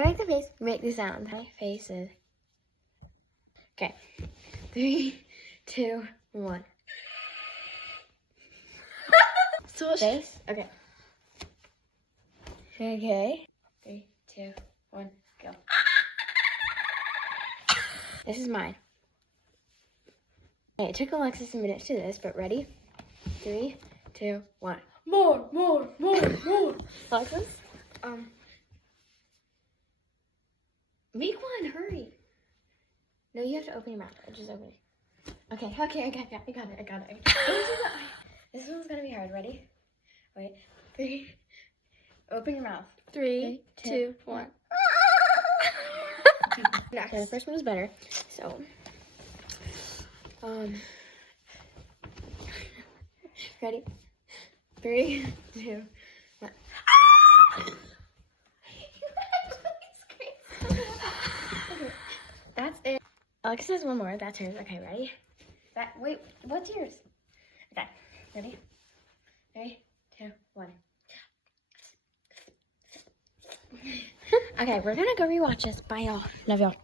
I make the face, make the sound. My face is. Okay. 3, 2, 1. So Face? Okay. Okay. 3, 2, 1, go. This is mine. Okay, it took Alexis a minute to do this, but ready? 3, 2, 1. more. Alexis? Make one, hurry. No, you have to open your mouth. Just open it. Okay, I got it. This one's gonna be hard. Ready? Wait. 3. Open your mouth. 3, 2, 1. Next. Okay, the first one was better. So, ready? 3, 2, 1. That's it. Alex has one more. That's hers. Okay, ready? Wait, what's yours? Okay, ready? 3, 2, 1. Okay, we're gonna go rewatch this. Bye, y'all. Love y'all.